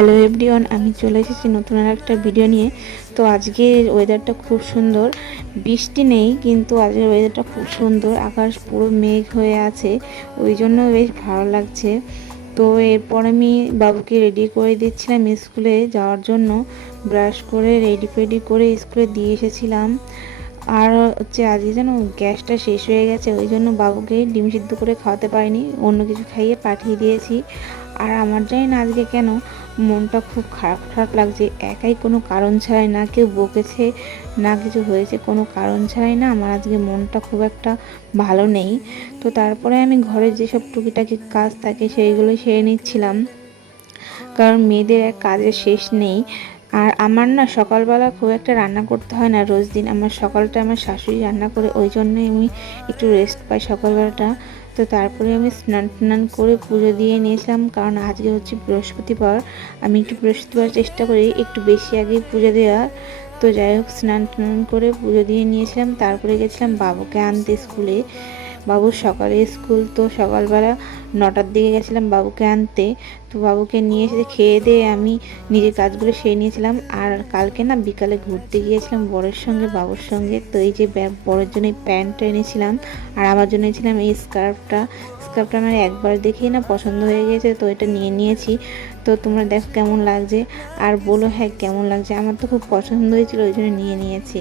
Hello everyone, আমি চলে এসেছি নতুন আর একটা ভিডিও নিয়ে। তো আজকের ওয়েদারটা খুব সুন্দর, বৃষ্টি নেই কিন্তু আজকের ওয়েদারটা খুব সুন্দর, আকাশ পুরো মেঘ হয়ে আছে, ওই জন্য বেশ ভালো লাগছে। তো এরপর আমি বাবুকে রেডি করে দিচ্ছিলাম স্কুলে যাওয়ার জন্য। ব্রাশ করে রেডি করে স্কুলে দিয়ে এসেছিলাম। আর হচ্ছে আজকে যেন গ্যাসটা শেষ হয়ে গেছে, ওই জন্য বাবুকে ডিম সিদ্ধ করে খাওয়াতে পারিনি, অন্য কিছু খাইয়ে পাঠিয়ে দিয়েছি। আর আমার জানি না আজকে কেন মনটা খুব খারাপ খারাপ লাগছে, একাই কোনো কারণ ছাড়াই, না কেউ বকেছে না কিছু হয়েছে, কোনো কারণ ছাড়াই না আমার আজকে মনটা খুব একটা ভালো নেই। তো তারপরে আমি ঘরের যেসব টুকিটাকি কাজ থাকে সেইগুলো সেরে নিচ্ছিলাম, কারণ মেয়েদের এক কাজের শেষ নেই। আর আমার না সকালবেলা খুব একটা রান্না করতে হয় না রোজ দিন, আমার সকালটা আমার শাশুড়ি রান্না করে, ওই জন্যই আমি একটু রেস্ট পাই সকালবেলাটা। তো তারপরে আমি স্নান টান করে পুজো দিয়ে নিয়েছিলাম, কারণ আজকে হচ্ছে বৃহস্পতিবার, আমি একটু বৃহস্পতিবার চেষ্টা করি একটু বেশি আগে পুজো দেওয়ার। তো যাই হোক, স্নান টান করে পুজো দিয়ে নিয়েছিলাম, তারপরে গেছিলাম বাবুকে আনতে স্কুলে। বাবুর সকালে স্কুল, তো সকালবেলা 9টার দিকে গেছিলাম বাবুকে আনতে। তো বাবুকে নিয়ে এসে খেয়ে দিয়ে আমি নিজের কাজগুলো সেরে নিয়েছিলাম। আর কালকে না বিকালে ঘুরতে গিয়েছিলাম বরের সঙ্গে বাবুর সঙ্গে। তো এই যে বরের জন্য প্যান্টটা এনেছিলাম, আর আমার জন্য এনেছিলাম এই স্কার্ফটা। আমার একবার দেখেই না পছন্দ হয়ে গেছে, তো এটা নিয়ে নিয়েছি। তো তোমরা দেখো কেমন লাগছে আর বলো হ্যাঁ কেমন লাগছে, আমার তো খুব পছন্দ হয়েছিল, ওই জন্য নিয়ে নিয়েছি।